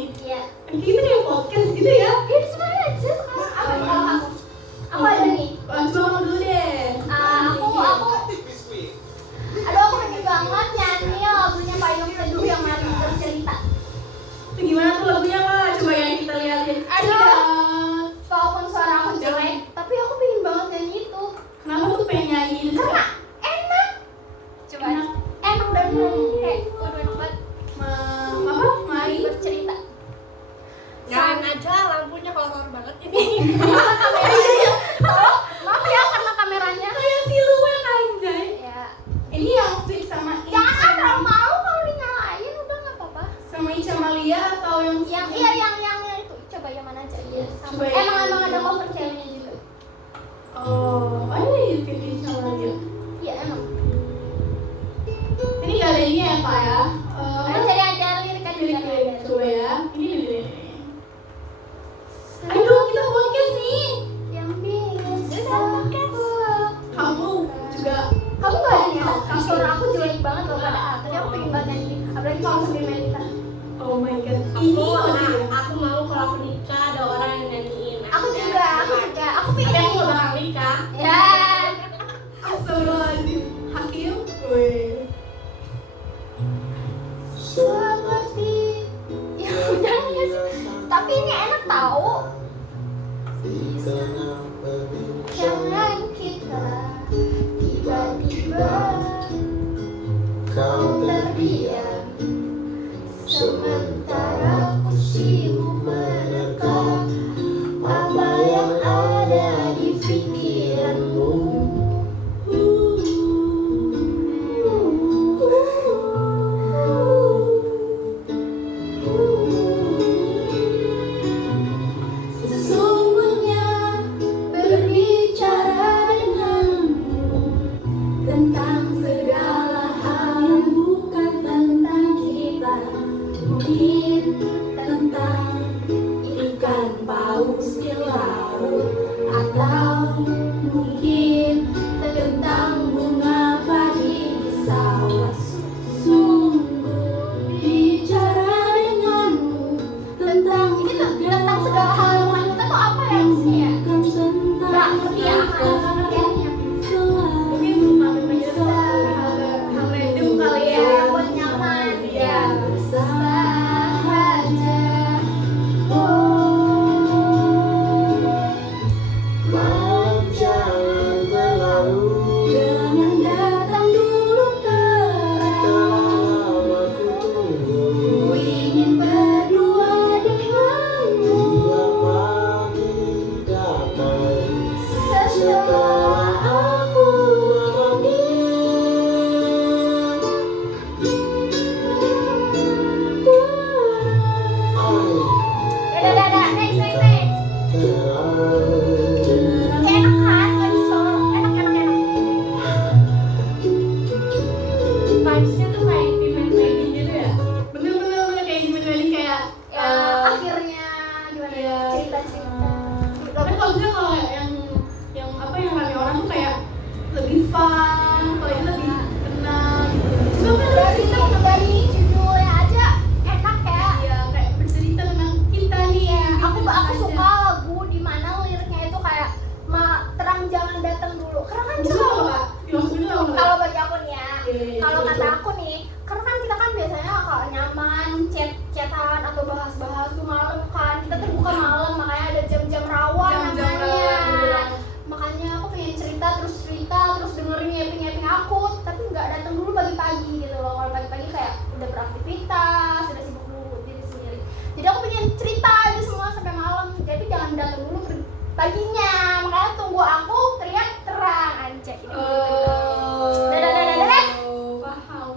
nih. Iya. Kita kayak podcast gitu ya. Itu semuanya aja sekarang. Apa nih kalau kamu? Aku ada nih. Coba kamu dulu deh. Aku aduh aku pengen banget nyanyi lagunya Payung Teduh yang Mari Bercerita. Itu gimana tuh lagunya Kak? Coba yang kita liatin. Aduh, walaupun suara aku jelek, tapi aku pengen banget nyanyi itu. Kenapa tuh pengen nyanyi itu? Karena enak. Coba enak dan kayak waduh enak banget. Mari Bercerita. Nyalain aja lampunya kotor banget ini. Kameranya. Maaf ya karena kameranya. kayak siluet anjay. Ya. Ini yang flip sama Jangan terlalu malu kalau dinyalain udah nggak apa-apa. sama Ica Malia atau yang Yang itu coba yang mana aja ya. Coba yang- Emang ada cover ceweknya juga. Oh, ini fit Ica Malia. Iya emang. Ini gak ada ini ya Kak ya? Ayo cari aja lirik aja. Lirik coba ya. Ini. Ayo kita podcast nih. Yang bisa Kamu juga. kamu nggak ada nih suara aku jelek banget loh pada tadi aku pengen banget nyanyi apalagi kalau sambil main gitar. Oh my god. Aku mau kalau aku nikah ada orang yang nyanyiin. Aku juga aku pengen Tapi aku nyanyi. gak bakal nikah. Ya. Astagfirullahaladzim. Hakim. Weh. Seperti ya udah nggak sih. Tapi ini enak tahu. Jangan kita tiba-tiba kau terdiam sementara ku sibuk menerka apa yang ada di pikiranmu. Sesungguhnya berbicara denganmu tentang segala hal yang bukan tentang kita, mungkin tentang ikan paus di laut atau mungkin tentang bunga padi di sawah. Sungguh bicara denganmu tentang tentang segala hal yang bukan kita tuh apa ya maksudnya ya? Nggak ngerti ya kayaknya. Mungkin belum ambil penjelasan hal random kali ya. Buat nyaman. Iya. Sahaja. Malam jangan berlalu, Jangan datang dulu terang. lama ku tunggu. Ku ingin berdua denganmu. Biar pagi datang Setelah aku pergi. Dadah, next. Enak kan lagi solo, enak. Vibes-nya tuh kayak Intimate Wedding gitu ya. Bener kayak gimana kayak. Akhirnya gimana Iya. cerita-cerita. Tapi kalau misalnya kalau yang apa yang rame orang tuh kayak lebih fun, kalau ini lebih tenang gitu. Coba kan Dari judulnya aja enak ya. ya kayak bercerita tentang kita nih. Aku suka lagu di mana liriknya itu kayak terang jangan datang dulu. Karena kan Itu apa Kak? Filosofnya itu apa? kalau bagi aku nih ya, Iya, kalau coba. kata aku nih, karena kan kita kan biasanya kalau nyaman chatan atau bahas tuh malam kan, kita terbuka malam makanya ada jam-jam rawan Jam-jam namanya. rawan. Makanya aku pengen cerita terus dengerin nyapping aku, tapi nggak datang dulu pagi-pagi gitu loh. Kalau pagi-pagi kayak udah beraktivitas, udah sibuk dulu diri sendiri. Jadi aku pengen cerita aja semua sampai malam. Jadi jangan datang dulu paginya. Makanya tunggu aku teriak terang anjay. Dadah.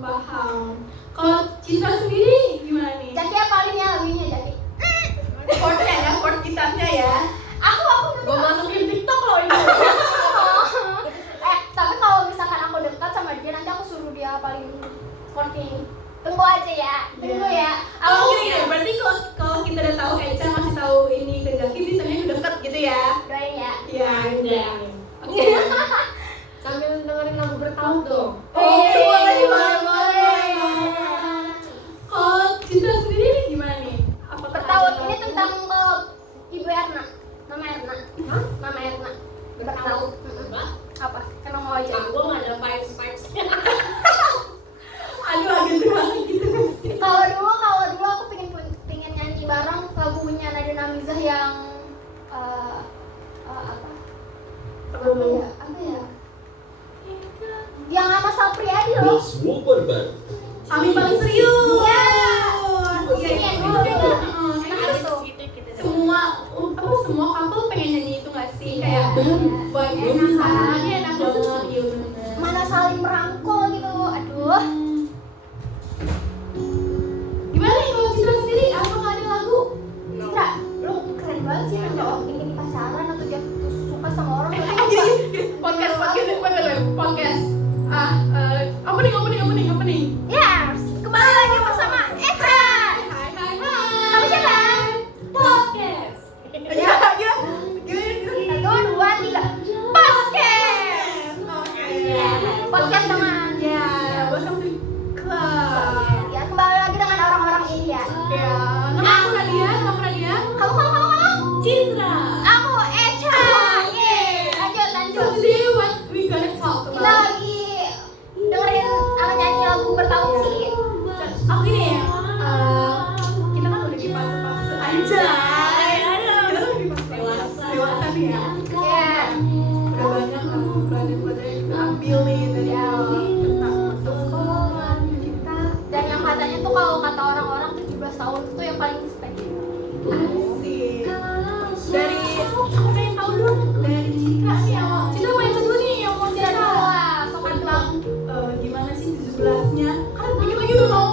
Paham. Kalau Cinta sendiri gimana nih? Jaki apalin ya lagunya Jaki. Chordnya ya, chord gitarnya ya. Aku Gue masukin TikTok loh ini. tapi kalau misalkan aku dekat sama dia nanti aku suruh dia paling chording. Tunggu aja ya. Tunggu ya. Kalau gini, berarti kalau kita udah tahu Eca masih tahu ini ke Jaki, bisanya udah deket gitu ya? Doain ya. Iya. Iya. Oke. Sambil dengerin lagu bertaut dong. Boleh. Kalau Cinta sendiri nih gimana nih? Apa bareng lagunya Nadine Amizah yang apa ya? Yang sama Sal Priadi loh. Miss Whopper Band. Ami paling serius. Iya. Iya, Iya, itu. enak itu. Semua couple pengen nyanyi itu nggak sih? Kayak buat Enak, pasangannya enak banget. Iya benar. Mana saling merangkul gitu. Aduh. Gimana nih kalau Citra sendiri? Apa nggak ada lagu? Citra, lu keren banget sih kalau ini pacaran atau jatuh suka sama orang. Podcast. Opening. Yes, kembali lagi bersama Echa. Hai. Kamu siapa? Podcast. Ya. 1, 2, 3. Podcast. Podcast teman. Ya, welcome to club. Ya, kembali lagi dengan orang-orang ini ya. Ya, nama aku Nadia. Kamu. Citra. Aku Echa. Yeay. So Lanjut. today what we gonna talk Kita about? lagi dengerin nyanyi lagu bertahun sih. Oh gini ya, kita kan udah di fase-fase anjay. Kita kan udah di fase dewasa nih ya. Ya. Udah banyak pelajaran yang kita ambil nih dari tentang masuk sekolah, kita. Dan yang katanya tuh kalau kata orang-orang 17 tahun itu yang paling spesial. Asik. Dari aku pengen tahu dulu dari Citra nih yang Citra mau yang kedua nih yang mau cerita tentang gimana sih 17-nya? Kan dikit lagi udah mau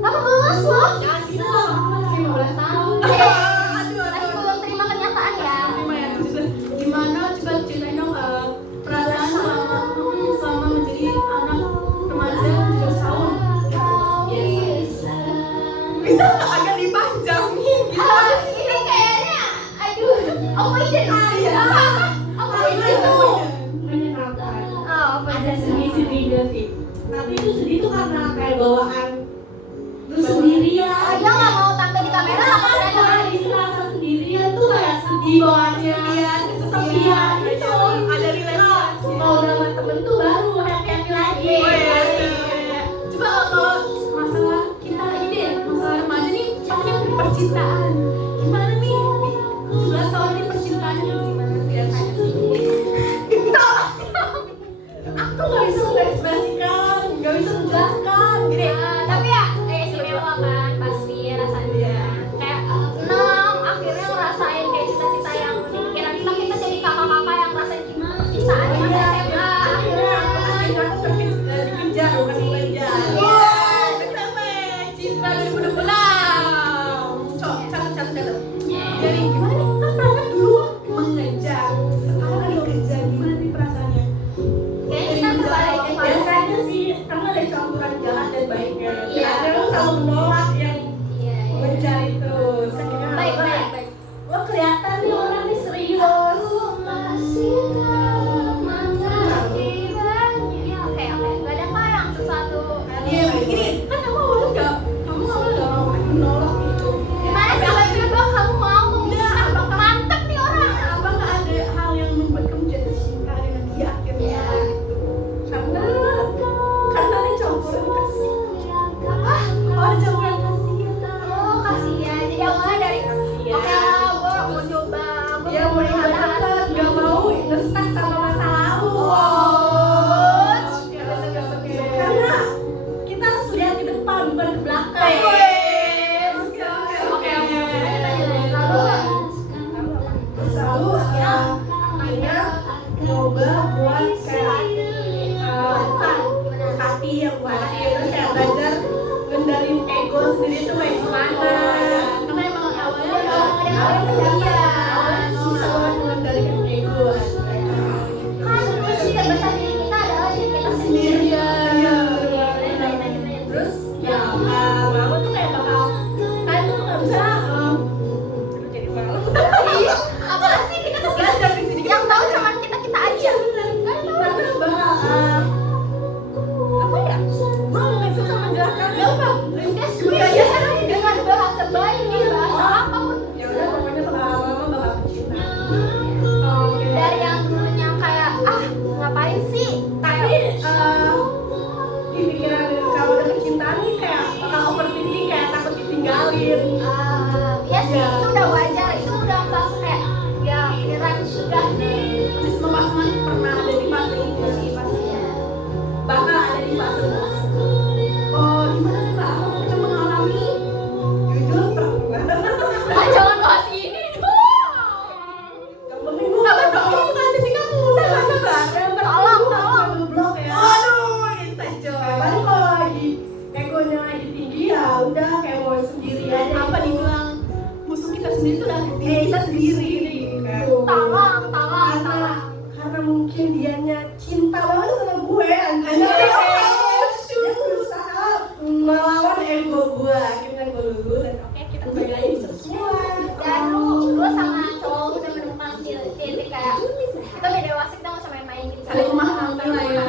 18 loh. Jangan gitu loh, masih 15 tahun. Masih belum terima kenyataan ya. Gimana coba ceritain dong perasaan selama menjadi anak remaja 17 tahun. Yes. Bisa agak dipanjangin gitu. Ini kayaknya, aduh, avoidant. Menyenangkan. Oh, Ada sedih-sedihnya sih. Tapi itu sedih tuh karena kayak bawaan lu sendirian. Dia nggak mau tampil di kamera, nggak mau Kalau datang. lagi serasa sendirian tuh kayak sedih bawaannya. Kesepian gitu. Ada relasi. Mau dapat temen tuh baru happy lagi. Coba kalau masalah kita ini deh, masalah remaja nih pasti percintaan. Gimana nih? 17 tahun ini percintaannya tuh gimana sih rasanya sih? Aku tuh gak bisa mengekspresikan, gak bisa menjelaskan. Gini, Tapi ya, istimewa kan pasti rasanya. Kayak seneng, akhirnya ngerasain kayak cita-cita yang di pikiran kita jadi kakak-kakak yang ngerasain percintaan di masa SMA. akhirnya aku dikejar bukan dikejar. Wow, SMP Citra 2026. Catat. Jadi gimana nih? Kan perasaan dulu mengejar, sekarang dikejar. Gimana nih perasaannya? Kayaknya kita berbalik deh. Biasanya sih, karena ada campuran jahat dan baiknya. Iya. Ada lo selalu menolak yang Iya. mengejar itu. Sekiranya Baik. lo kelihatan nih orang nih serius. Oke, gak ada kok yang sesuatu. Iya, gini, kan kamu awalnya nggak mau menolak gitu. Gimana sih kalau tiba-tiba kamu mau memutuskan mantep nih orang. Apa nggak ada hal yang membuat kamu jatuh cinta dengan dia akhirnya? Karena ada campuran kasih. Apa? Oh, ada campuran kasih. Oh, kasihan. Jadi awalnya dari Kasihan. oke, gue mau coba, gue Dia mau mau melihat deket, nggak mau nge-stuck sama masa lalu. Karena kita harus lihat ke depan, bukan ke belakang. Oke. Selalu akhirnya nyoba buat kayak hati yang buat terus kayak belajar ngendalin ego sendiri tuh kayak gimana. Karena emang awalnya Awalnya susah banget mengendalikan ego. kan sedikit besar diri kita adalah diri kita sendiri. Terus ya lama tuh kayak bakal kayak tuh nggak bisa aduh, jadi malu. Apaan sih kita tuh belajar di sini. yang tahu cuma kita aja. Karena bakal apa ya? Gue nggak bisa menjelaskannya apa. Dia sebenarnya dengan bahasa baik nih, bahasa apapun. Ya udah pokoknya bakal lama-lama bakal cinta. Dari yang dulunya kayak ngapain sih? Tapi di pikiran kalau udah kecintaan nih kayak bakal overthinking kayak takut ditinggalin. Ya sendiri tuh udah diri kita sendiri. Talang. Karena mungkin dianya cinta banget sama gue, anjir. Dia berusaha melawan ego gue, akhirnya gue lulus dan oke kita kembali lagi bisa semua. Dan lu sama cowok udah menemukan titik kayak kita udah dewasa, kita nggak usah main-main gitu. Saling memahami lah ya.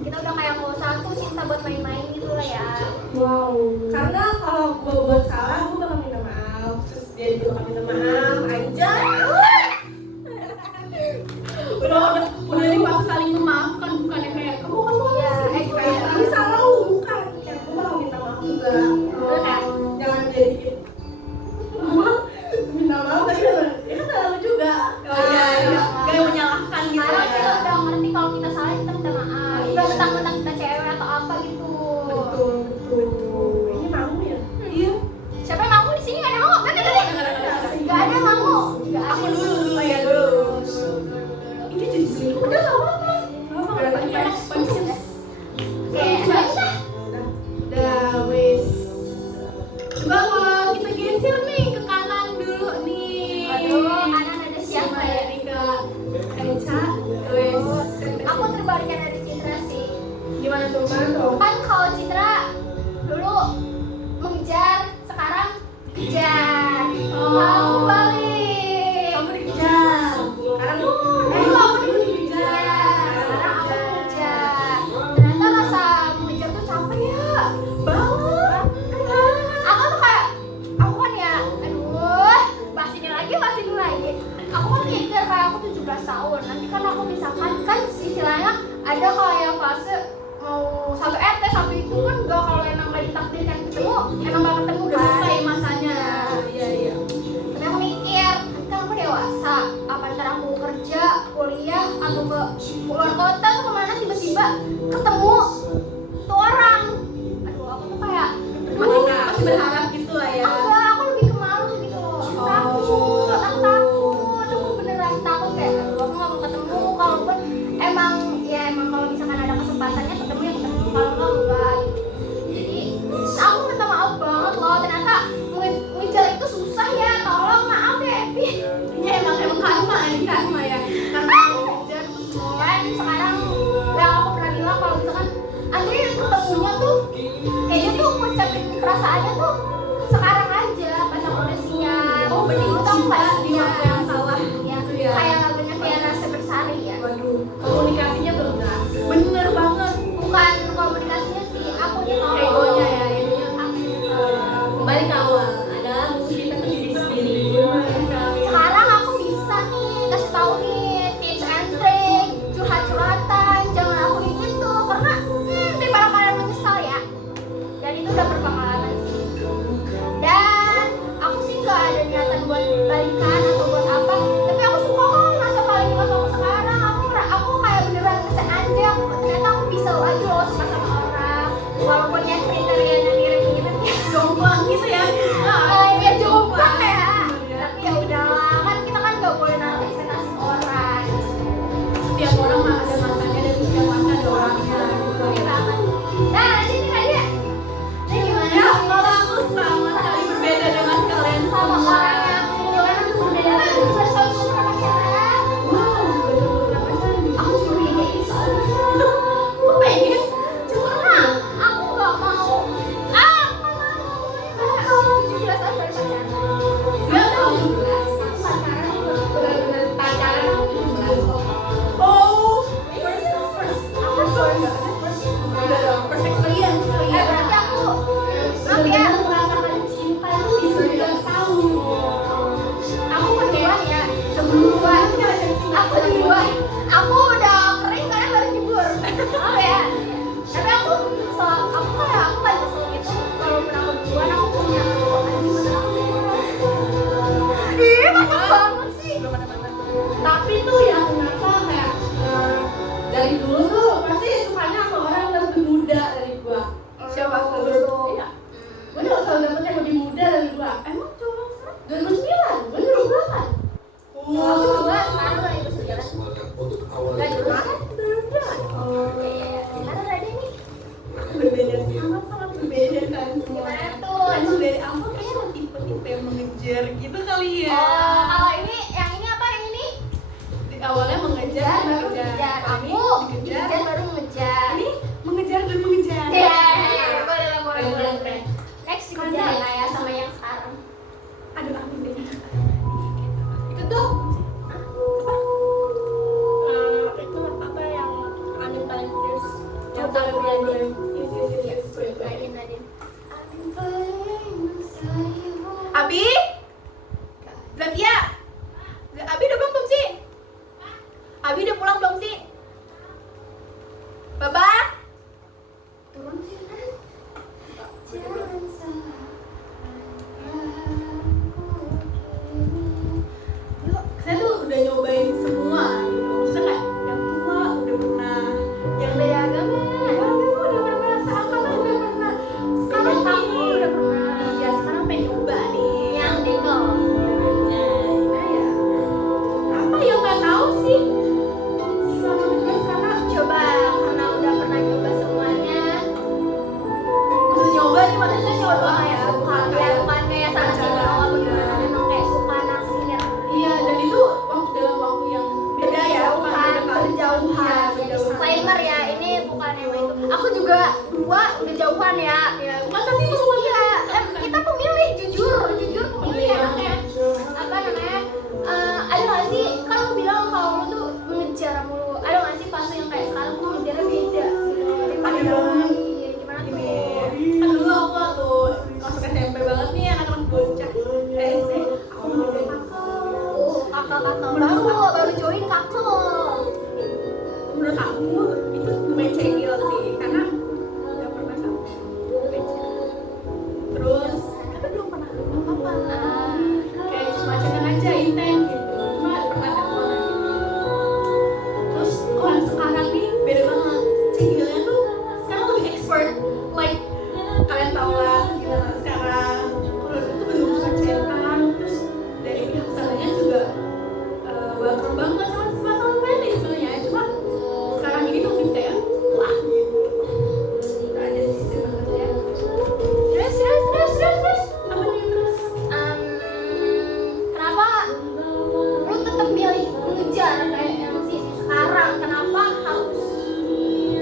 Kita udah kayak mau satu cinta buat main-main gitu lah ya. Wow. Karena kalau gue buat salah, gue bakal minta maaf. Terus dia juga bakal minta maaf, anjay. Udah dipaksa saling memaafkan, bukan yang kayak kamu kan mau Ya, Kayak ini salah lu, bukan. Kayak gue bakal minta maaf juga. Terus kayak jangan jadi minta maaf tapi ya kan salah lu juga. oh iya, gak menyalahkan gitu Sekarang kita ya. udah ngerti kalau kita salah kita minta maaf. Udah mentang-mentang kita cewek atau apa gitu. Betul. Ini mau ya? Iya. Siapa yang mau di sini? Gak ada mau. Gak ada. Gak ada mau. Aku dulu ya dulu. Ini jadi selingkuh. Udah gak apa-apa. Udah wes. Coba kalau kita geser nih ke kanan dulu nih. Aduh, kanan ada siapa ya? Dari Kak Eca. Wes. Aku terbalikan dari Citra sih. Gimana tuh? Kan kalau Citra dulu mengejar, sekarang dikejar. Oh. Aku balik. Kamu dikejar. Sekarang Dulu aku dikejar. Sekarang aku mengejar. Ternyata rasa mengejar tuh capek ya. Banget. Aku tuh kayak, aku kan ya, aduh, bahas ini lagi. Aku kan mikir kayak aku 17 tahun. Nanti kan aku misalkan, kan istilahnya ada kayak fase mau satu RT satu itu kan gak, kalau emang gak ditakdirkan ketemu, emang gak ketemu Udah kan. selesai masanya. Iya. Tapi aku mikir, nanti kan aku dewasa, apa ntar aku kerja, kuliah, atau ke luar kota tuh kemana tiba-tiba ketemu tuh orang. Aduh, aku tuh kayak Masih berharap gitu lah ya. enggak, aku lebih ke malu gitu loh. Takut, aku beneran takut kayak aduh aku gak mau ketemu. Kalaupun emang kalau misalkan ada kesempatannya ketemu ya ketemu, kalau enggak gitu. Jadi aku minta maaf banget loh, ternyata ngejar itu susah ya, tolong maaf ya Epi. Ini emang karma ya. Karena dikejar terus mau. Dan sekarang yang aku pernah bilang kalau misalkan Andri ketemunya tuh kayaknya tuh ngucapin perasaannya tuh sekarang aja pas aku udah siap. Oh, bening Itu aku cinta pas di waktu yang salah ya, gitu ya. kayak lagunya Viana Sebersari ya. Waduh, komunikasinya belum jelas. Bener banget. Bukan komunikasinya sih, aku ditolong. Egonya ya, egonya. Aku Kembali ke awal, adalah musuh kita ke diri sendiri. sekarang aku bisa nih kasih tahu nih tips and trick, curhat-curhatan, jangan lakuin itu karena daripada kalian menyesal ya. Dan itu udah berpengalaman sih. Dan aku sih nggak ada niatan buat balikan atau buat apa, tapi aku suka kok masa paling pas aku sekarang. Aku kayak beneran ngesen aja, ternyata aku bisa aja loh suka sama orang walaupun ya kriterianya mirip-mirip ya. Jombang gitu ya. Ya jombang ya, tapi ya udahlah, kan kita kan nggak boleh naruh ekspektasi ke orang. Setiap orang mah ada masanya dan setiap masa ada orangnya gitu Oke ya. banget. Nah, ini Nadia. Ini gimana? Ya, kalau aku sama sekali berbeda dengan kalian Sama semua. orang yang gimana tuh berbeda mengejar gitu kali ya. Oh, kalau ini yang ini apa yang ini? Awalnya mengejar, Baru mengejar. Kalau ini Aku dikejar. dikejar baru mengejar. Ini mengejar dan mengejar. Ya, boleh lah, boleh, boleh. Keren. Next dikejar lah ya sama yang sekarang. Aduh, amin deh. Itu tuh Itu apa yang angin paling fierce? yang paling boleh. Yes. Nadine, Nadine. Abi? Zakia? Abi udah pulang belum sih? Abi udah pulang belum sih? Baba? Turun sih kan? Yuk, saya tuh udah nyobain semua gitu. Maksudnya kayak yang tua udah pernah, yang Beda agama. udah pernah, seangkatan udah pernah. Sekarang Kamu nih, udah pernah. iya sekarang pengen nyoba nih. Yang dekel. Nah ya, apa yang nggak tahu sih? Selama mencoba karena Coba karena udah pernah nyoba semuanya. udah nyoba nih maksudnya saya nyoba doang ya, Bukan kayak sana sini apa gimana, memang kayak suka naksir. Iya, dan itu dalam waktu yang beda ya, bukan Bukan beda kali. berjauhan. Iya, Jadi disclaimer ya, ini bukan yang itu. Aku juga dua udah jauhan ya. Ya, masa sih mau Iya, kita pemilih jujur pemilih anaknya. Apa namanya? Ada nggak sih? Kan lu bilang kalau lu tuh mengejar mulu. Ada nggak sih fase yang kayak sekarang tuh ngejarnya beda? Gitu. Daripada Ada. yang lain. Gimana tuh? gini, kan dulu aku waktu masuk SMP banget nih anak-anak bocah SD, aku mengejar Kakak baru join kakak. menurut aku itu lumayan cengil sih karena udah pernah sampai bocah. Terus tapi belum pernah apa-apa, kayak cuma chatting aja intens gitu, cuma pernah teleponan gitu. Terus kalau yang sekarang nih beda banget, cengilnya tuh sekarang lebih expert, like kalian tau lah gimana sekarang. Kalau dulu tuh bener-bener cuma chatan, terus dari pihak sananya juga welcome banget sama friendly sebenarnya, cuma sekarang ini tuh lebih kayak wah gitu. Gak ada sih sebenarnya. Terus. Apa nih terus? Kenapa lu tetap milih mengejar kayak yang sih sekarang? Kenapa harus?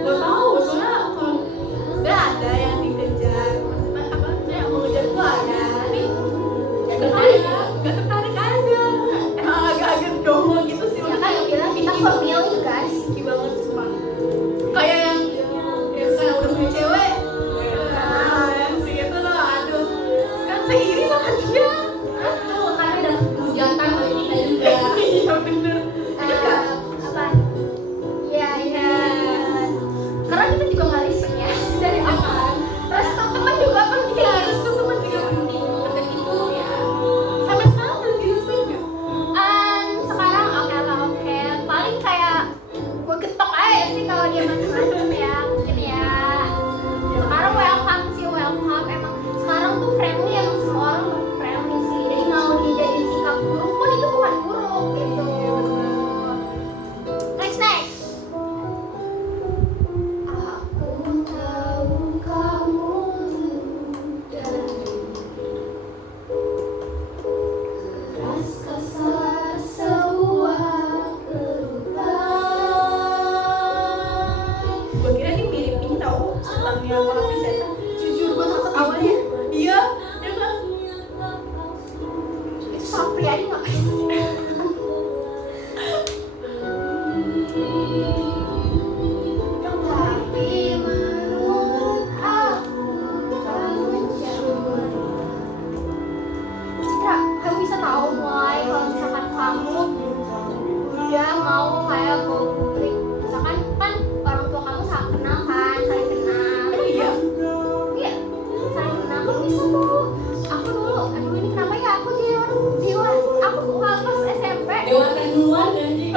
Gak tau, soalnya kalau udah ada yang dikejar, maksudnya apa sih yang mau ngejar tuh ada, tapi gak tertarik aja. Emang agak-agak dongo gitu sih. Ya kan yang bilang kita pemilih guys. Tinggi banget sumpah. Kayak yang sekarang udah punya cewek, yang segitu loh, aduh. Sekarang saya iri sama dia. Tuh karena udah hujatan oleh kita juga. Iya bener. Apa? Iya. Karena kita juga nggak respect ya dari awal. Terus teman juga penting. Iya, harus tuh teman juga penting. Dan itu ya sampai sekarang belum direspek nggak? Sekarang oke. Paling kayak gue getok aja sih kalau dia macam-macam ya, mungkin ya. Sekarang welcome. Emang sekarang tuh friendly, emang semua orang tuh friendly sih. Jadi mau dia jadi sikap buruk pun itu bukan buruk gitu. Next. Aku tahu kamu keras kasar sebuah kerutan. Gue kira dia mirip ini tau sultannya Wahab Setan. Jujur gue takut awalnya Iya, dia kan. itu Sapriadi ngapain? Tapi menurut aku kamu jangan. Citra, kamu bisa tahu mulai kalau misalkan kamu udah mau kayak go publik, misalkan kan orang tua kamu saling kenal kan, saling kenal. Oh iya. Iya, saling kenal kan bisa tuh. Aku dulu, aduh ini kenapa ya aku jadi orang dewasa? Aku pas SMP. Dewasa duluan gak sih?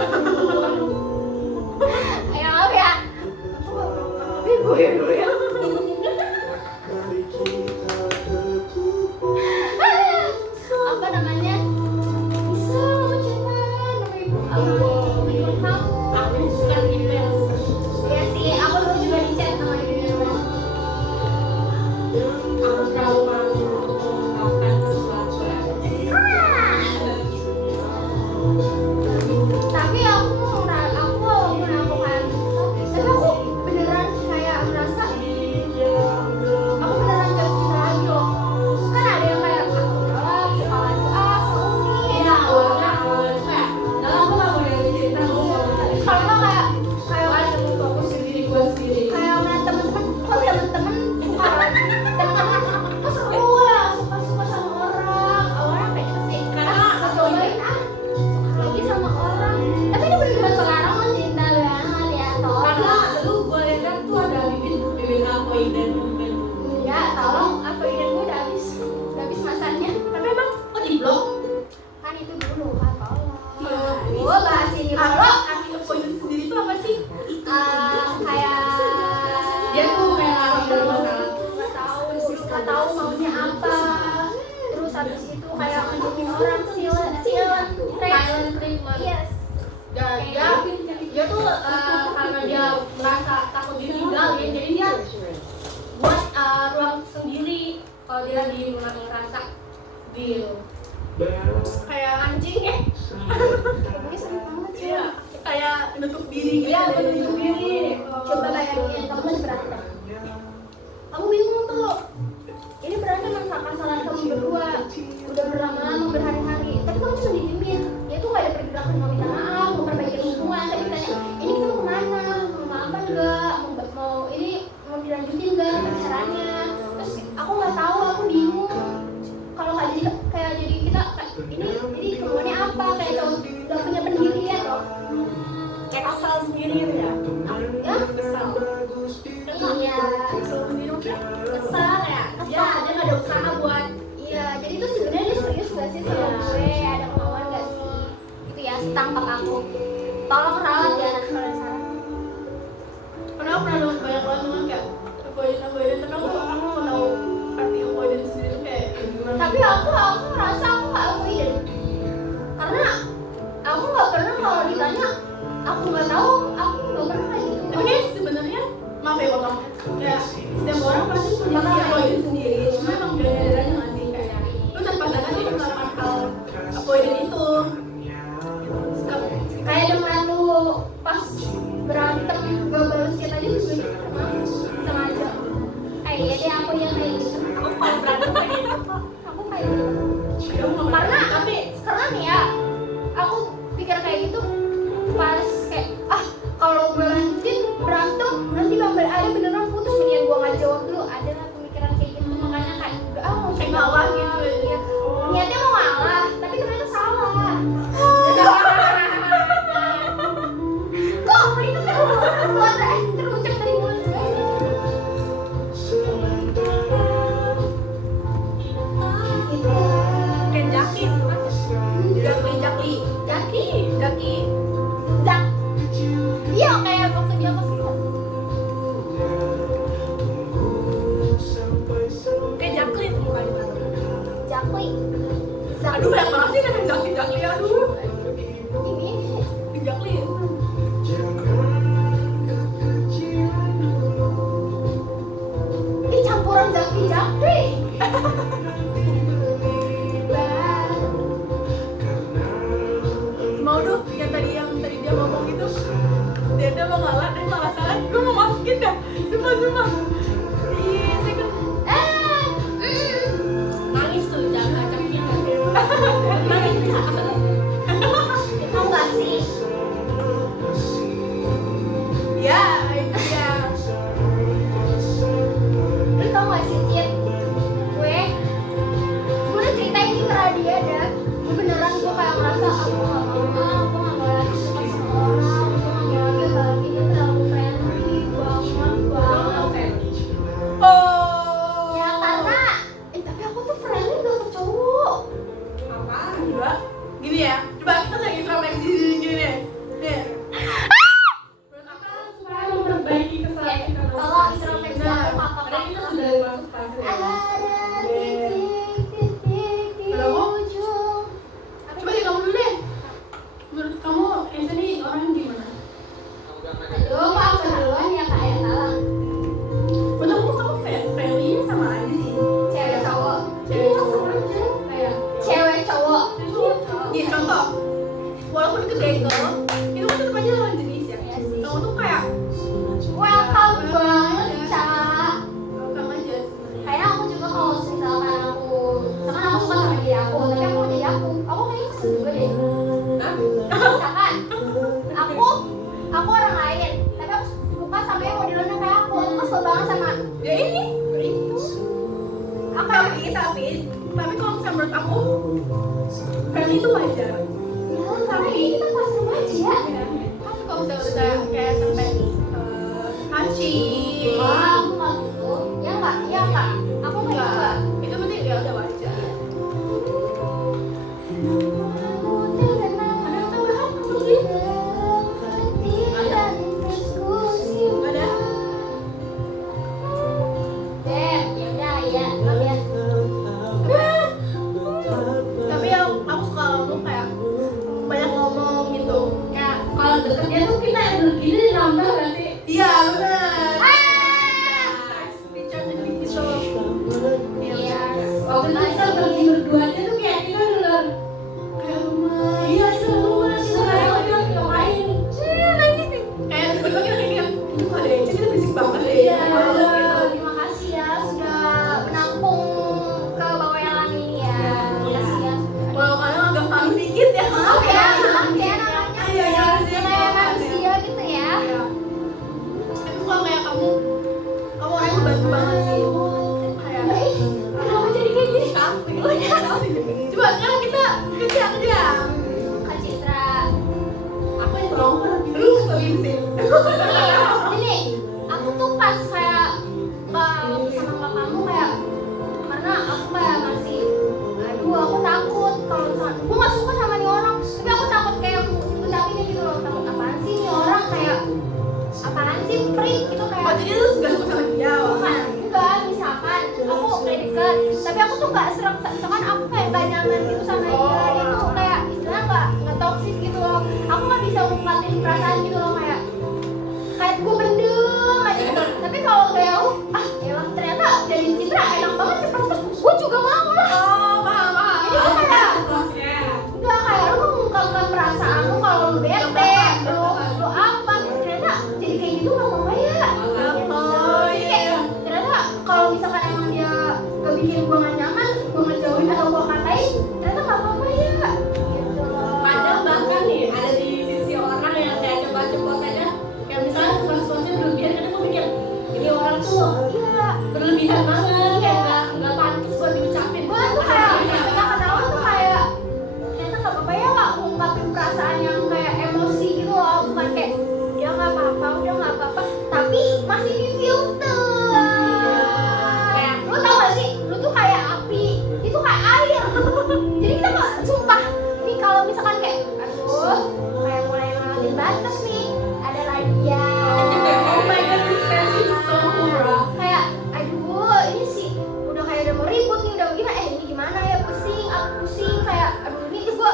dia tuh karena dia merasa takut ditinggalin, jadi dia buat ruang sendiri kalau dia lagi ngerasa deal kayak anjing ya. Ini seru banget sih. Iya, kayak nutup diri gitu. Iya, menutup diri. Coba bayangin kamu lagi berantem, kamu bingung tuh, ini berantem masalah kesalahan kamu berdua udah berlama-lama berhari-hari, tapi kamu cuma didiemin. Dia tuh gak ada pergerakan mau minta maaf, mau perbaiki hubungan, tapi ditanya ini kita mau kemana, mau maafan enggak, mau ini mau dilanjutin enggak pacarannya. Terus aku nggak tahu, aku bingung kalau kayak jadi kita ini kemauannya apa, kayak cowok gak punya pendirian loh, Kayak kesal sendiri gitu ya. ya Kesal. iya kesal ya, Ya, dia nggak ada usaha buat iya. Jadi tuh sebenarnya dia serius gak sih sama gue, ada kemauan gak sih, itu ya tampak aku. Tolong rawat ya anak kalian sekarang. karena aku pernah banyak banget dengan kayak avoidant, tapi aku mau tahu arti avoidant sendiri tuh kayak gimana. Tapi aku merasa aku gak avoidant, karena aku gak pernah kalau ditanya aku gak tahu, aku gak pernah kayak gitu. Tapi kayak sebenarnya maaf ya potong, kayak setiap orang pasti punya si avoidant sendiri, cuma emang gak nyadarannya nggak sih, kayak lu tanpa sadar lu melakukan hal avoidant itu. Kayak dengan lu pas berantem gak balas chat aja juga gitu, sengaja. Iya deh, aku yang kayak gitu. Aku paling berantem kayak gitu. Aku kayak gitu. Karena nih ya, aku pikir kayak gitu pas kayak kalau gue lanjutin berantem nanti ada beneran putus, mendingan gue nggak jawab dulu. Ada lah pemikiran kayak gitu, makanya kayak udah mau Kayak ngalah gitu ya. Iya. Niatnya mau ngalah, tapi ternyata salah. Kok itu keluar terucap dari mulut gue. Kayak Jaki, Jaki. Zak. Iya kayak waktu dia ke sini. Kayak Jacqueline mukanya. Jakli. Aduh banyak banget sih kan Jacqueline, aduh. Ini Jacqueline. campuran Jakli. Mau tuh yang tadi dia ngomong itu, dia mau ngalah, dia malah salah. Gue mau masukin dah, sumpah. Iya, saya kan Nangis tuh Jakli. Nangis apa tuh? Mau nggak sih? ya itu ya. Lu tau gak sih Cip? Gue udah ceritain ini ke dia dah. Gue beneran gue kayak ngerasa aku gak mau lagi suka sama orang, gue gak mau lagi apalagi dia terlalu friendly banget. Oh. Ya karena tapi aku tuh friendly gak ke cowok. Coba gini ya, coba kita lagi introspeksi gini deh. Nih. Supaya memperbaiki kesalahan kita. Kalau introspeksi aku kakak Karena kita sudah masuk fase. ada titik di ujung. Coba deh kamu dulu deh. Menurut kamu Eza nih orang gimana? Aduh, kok aku duluan ya kak ya salah. Menurut kamu friendly sama aja sih. Cewek cowok. Cewek sama aja. Kayak Cewek cowok. Nih contoh, walaupun itu gengkel, itu kan tetap aja lawan jenis ya. Iya sih. Kamu tuh kayak Welcome banget, Cak. welcome aja sebenarnya. Kayaknya aku juga kalau misalkan aku suka sama diri aku, tapi aku mau jadi aku kayaknya kesel juga deh. Misalkan aku orang lain, tapi aku suka sama yang modelnya kayak aku kesel banget sama Ya ini, itu. tapi kalau misalnya menurut aku, friendly itu wajar. Ya, karena ini kita kelas remaja. Kan kalau misalnya udah kayak sampai touching, Aku nggak gitu. Ya nggak. Aku nggak juga. itu penting ya udah wajar. Ada yang tambahan mungkin? Ada? Tapi yang aku suka kamu kayak banyak ngomong gitu. Kayak kalau deketnya tuh kita yang begini nambah kan sih? Iya benar. Richard jadi gitu. Iya. Waktu itu kita pergi berduanya tuh kayak kita bener kayak rumah. Iya sih rumah sih kayak kita ngapain? Nangis nih. Kayak tiba-tiba kita kayak ini kok ada Ece, kita berisik banget deh. Iya. Terima kasih ya sudah menampung ke bawah yang lain ini ya. Terima kasih ya. Walau kadang agak panik dikit ya. Maaf ya namanya Iya, namanya manusia gitu ya. Iya. Tapi kalau kayak kamu orangnya membantu banget sih. Kayak Kenapa jadi kayak gini? coba sekarang kita kerja. Kak Citra. Aku yang trauma. Lu ngeselin sih. Ini aku tuh pas kayak sama kamu kayak karena aku kayak masih aduh aku takut kalau misalnya gue gak suka sama nih orang tapi aku takut kayak ngucapinnya gitu loh takut apaan sih nih orang kayak apaan sih freak gitu Oh kayak jadi lu gak suka sama dia? bukan enggak misalkan aku kayak deket tapi aku tuh gak serem misalkan aku kayak gak nyaman gitu sama dia dia tuh kayak istilahnya gak toksis gitu loh aku gak bisa ngungkapin perasaan gitu loh kayak gue bendem aja gitu tapi kalau kayak aku elah ternyata jadi Citra enak banget cepet gue juga mau lah Oh paham. jadi gue kayak Bosnya. enggak kayak lu mengungkapkan perasaan lu kalau lu bete lu apa ternyata jadi kayak gitu gak apa-apa ya Oh jadi kayak ternyata kalau misalkan emang dia gak bikin gue gak nyaman gue ngejauhin atau gue katain ternyata gak apa-apa ya gitu Kadang bahkan nih ada di sisi orang yang kayak coba-coba aja kayak misalnya coba-cobanya berlebihan kadang gue mikir ini orang tuh iya berlebihan banget kayak nggak pantas buat diucapin. gue tuh kayak ketika kenal tuh kayak ternyata gak apa-apa ya gak ngungkapin perasaan yang kayak emosi gitu loh bukan kayak ya gak apa-apa udah gak apa-apa tapi masih di filter kayak lu tau gak sih lu tuh kayak api itu kayak air jadi kita gak sumpah nih kalau misalkan kayak aduh kayak mulai ngelatin batas nih ada Radia Oh my god, this friendship is so cool, bro. kayak aduh ini sih udah kayak udah mau ribut nih udah gimana ini gimana ya pusing aku pusing kayak aduh ini gua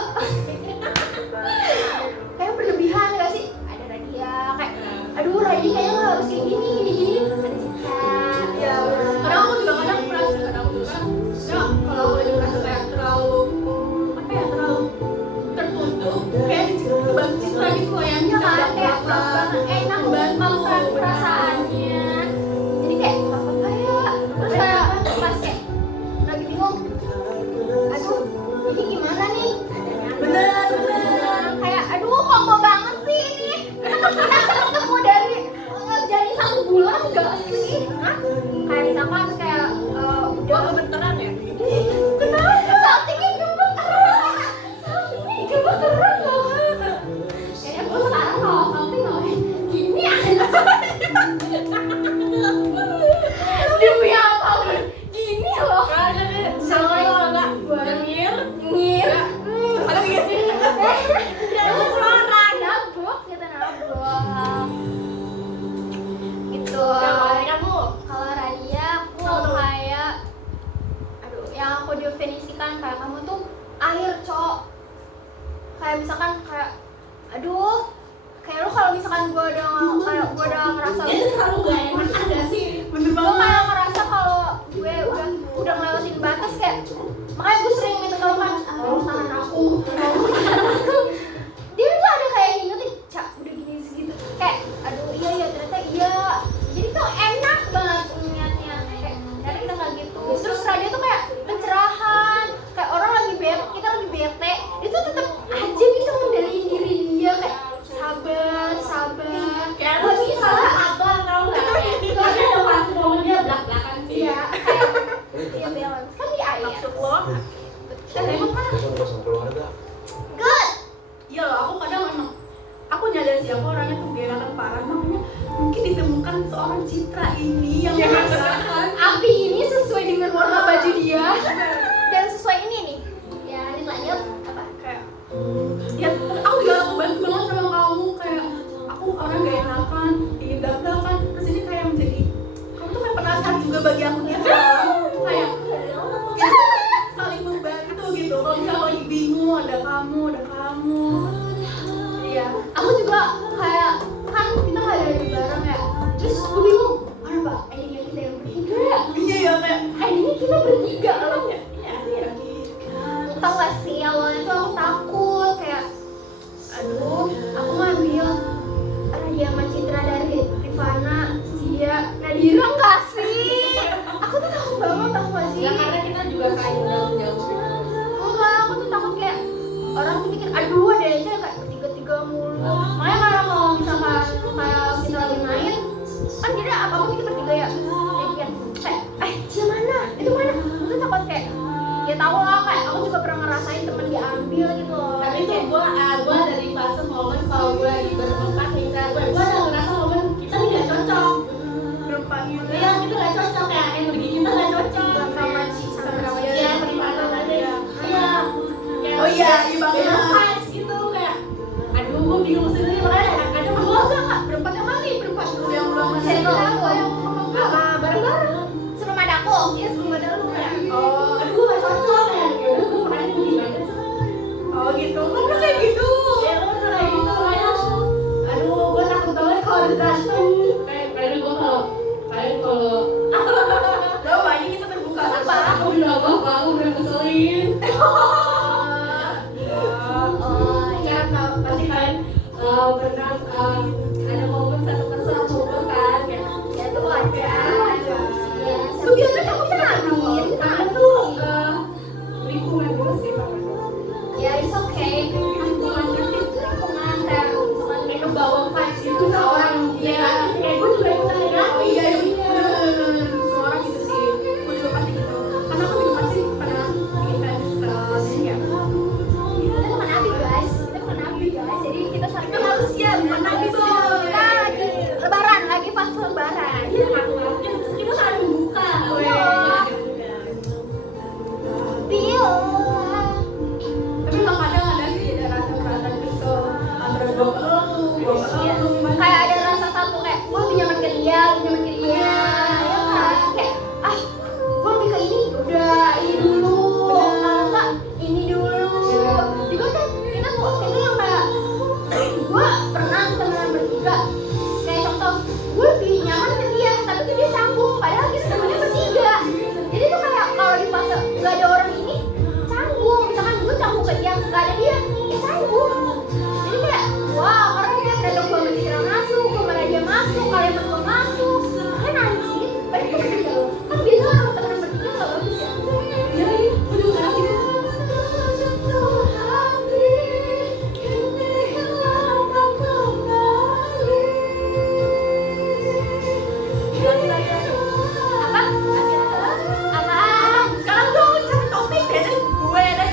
kayak berlebihan gak sih ada Radia kayak aduh Radia kayaknya nggak harus kayak gini gini ada Citra Iya, karena aku juga kadang merasa kadang juga ya kalau aku lagi merasa kayak terlalu apa ya terlalu tertutup kayak kebantu Citra gitu loh yang iya bisa kan kayak belak-belakan. enak mengungkapkan perasaannya jadi kayak nggak apa-apa ya terus kayak pas kayak lagi bingung aduh ini gimana nih Bener. kayak aduh combo banget sih ini kita ketemu dari jadi 1 bulan gak sih hah? Kayak misalkan kayak udah Gemeteran ya? kenapa saltingnya gemeteran saltingnya gemeteran loh kayaknya gue sekarang kalau salting loh gini aja demi apa gini loh Salting lo enggak? ngir ngir Ada gitu. nabok kita nabok gitu kalau Radia aku kayak aduh yang aku definisikan kayak kamu tuh air cok kayak misalkan kayak aduh kayak lu kalau misalkan gue udah ngerasa Itu terlalu gak enak ada sih. Bener gue banget. kayak ngerasa kalau gue udah ngelewatin batas kayak makanya gue sering minta tolong kan tangan aku dia tuh ada kayak ngingetin cak udah gini segitu kayak aduh iya ternyata iya jadi tuh enak banget niatnya kayak dari kita nggak gitu terus Radia tuh kayak pencerahan kayak orang lagi bete kita lagi bete dia tuh tetap aja bisa ngendaliin diri dia kayak sabar Kayak lu bisa sabar tau nggak? Tapi ada pasti momennya belak-belakan sih. iya kayak dia balance kan di air Maksud lo? Emang mana? Urusan keluarga. good Iya loh, aku kadang emang aku nyadar sih aku orangnya tuh gerakan parah makanya mungkin ditemukan seorang Citra ini yang merasakan api ini sesuai dengan warna baju dia dan sesuai ini nih ya lanjut apa kayak ya aku juga aku bantu banget sama kamu kayak aku orang gak enakan ingin belak-belakan terus ini kayak menjadi kamu tuh kayak penasaran juga bagi aku gitu kayak saling membantu gitu kalau misalnya aku lagi bingung ada kamu iya aku juga stabil gitu loh. Tapi itu gue dari fase momen kalau gue lagi berempat nih gue udah ngerasa momen kita nih gak cocok berempat gitu ya, kita gak cocok kayak energi kita gak cocok sama dia perempatan aja ya kayak Oh iya, iya banget. beda vibes gitu kayak aduh gue bingung sendiri makanya ada gue enggak berempat yang mana nih berempat dulu yang belum masih Circle itu aku yang sama bareng-bareng sebelum ada aku. iya sebelum ada lu kayak aduh gue gak cocok kayak yaudah gue makanya gue gimana Oh gitu, kan kayak gitu. ya lo kayak gitu makanya aduh gue takut banget kalau ada berantem kayak kalian kalau Lo ini kita terbuka apa aku bilang apa aku udah ngeselin kan pasti kalian pernah ada momen satu kesel momen kan kayak Ya itu wajar. Ya, itu biasanya kamu ngalamin karena tuh lingkungan dulu sih ya it's okay. lingkungan Lingkungan kayak lingkungan kayak kebawa vibes itu seorang ya kayak gue juga ikutan ya Oh iya, bener. Semua orang gitu sih. Gue juga pasti gitu. Karena aku juga pasti pernah bikin kayak kesel. Jadi kayak, kita bukan nabi guys, jadi kita saling kita manusia, bukan nabi kita tuh. lagi lebaran, lagi fase lebaran. iya kita saling membuka Bila Tapi emang kadang ada sih, ada rasa perasaan kesel. Antara gue ke lu, kayak ada rasa satu kayak gue lebih nyaman ke dia, ya kan? Kayak gue lebih ke ini, udah ini dulu, kalau enggak ini dulu. Juga kan kita yang kayak gue pernah temenan bertiga, kayak contoh gue lebih nyaman ke dia, tapi ke dia canggung, padahal kita temennya bertiga. Jadi tuh kayak kalau di fase nggak ada orang ini canggung, misalkan gue canggung ke dia, nggak ada dia, ya canggung. Jadi kayak wow, orang dia kadang gue sama Citra masuk, gue sama dia masuk, kalian berdua masuk, kan anjing, padahal kita bertiga loh. Kan biasa orang temenan bertiga nggak bagus ya. Iya, gue juga kadang gitu. Apa? Apaan? Sekarang dong, cari topik deh, gue deh.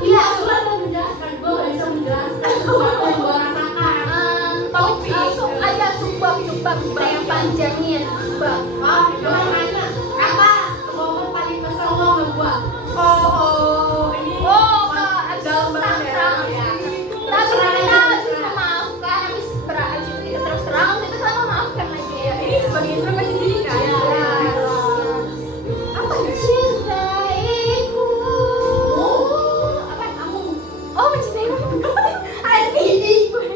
Iya. gue ada menjelaskan gue gak bisa menjelaskan apa yang gue rasakan Topik langsung aja sumbang kita yang panjangin. Bang. coba nanya apa momen paling kesel lo sama gue Ini Oh, dalam banget ya. Tapi kita habis memaafkan, habis itu kita terus terang, itu kita memaafkan lagi ya. Ini sebagai introspeksi diri kan? Apa mencintaiku? Apa kamu? Oh mencintaiku. Anjing gue.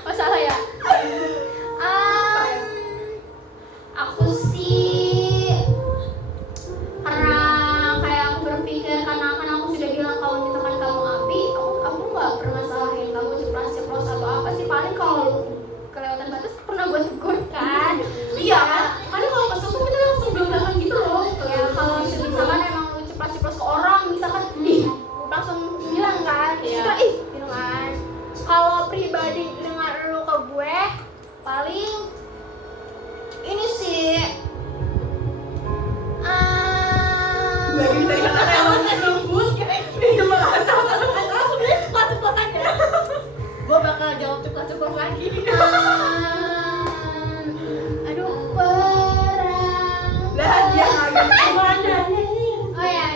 Oh salah ya. Aku sih karena kayak aku berpikir karena kan aku sudah bilang kalau misalkan kamu api, aku nggak pernah salahin kamu ceplos atau apa sih, paling kalau kelewatan batas pernah gue tegur kan. Iya kan? Karena kalau kesel tuh kita langsung belak-belakan gitu loh. Ya kalau misalkan emang lu ceplos ke orang, misalkan langsung bilang kan, Iya. gitu kan. Kalau pribadi dengan lu ke gue, paling ini sih Lagi bisa dikatakan emang lembut. Itu malah sama aku deh. ceplos aja gue bakal jawab ceplos lagi aduh perang. Lah dia lagi kemana Oh ya.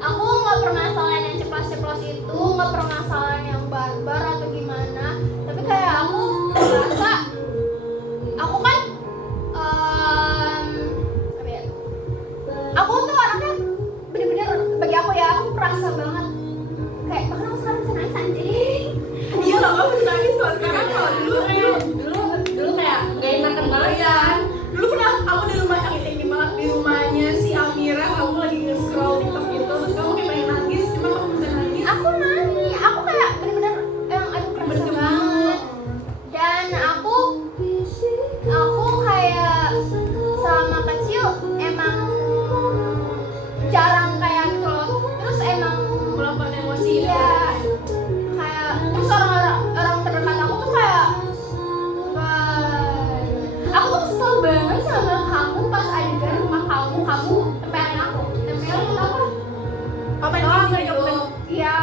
Aku nggak permasalahan yang ceplos-ceplos itu, nggak permasalahan yang barbar atau gimana. Tapi kayak aku merasa, aku kan, apa ya? Aku tuh orangnya bener-bener bagi aku ya, aku perasa banget. Kayak bahkan aku sekarang bisa nangis anjing. Iya lah, kamu bisa nangis loh sekarang. Kalau dulu dulu kayak gak enakan banget ya. Dulu pernah aku di rumah yang ini banget, di rumahnya si Amira, kamu lagi nge-scroll TikTok gitu, terus kamu kayak pengen nangis, cuma kamu bisa nangis. Aku nangis, aku kayak bener-bener yang aduh kerasa banget. Dan aku kayak selama kecil emang jarang kayak gitu loh. Terus emang Meluapkan emosi. iya kayak terus orang terdekat aku tuh kayak aku tuh kesel banget sama kamu pas adegan rumah kamu tempelin aku apa? Apa Oh, sih? gitu. Iya,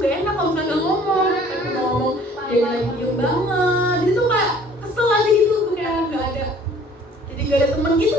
gak enak kalau misalnya gak ngomong. Kayak udah ngomong dia lagi diem banget, jadi tuh kayak kesel aja gitu, kayak gak ada, jadi gak ada temen gitu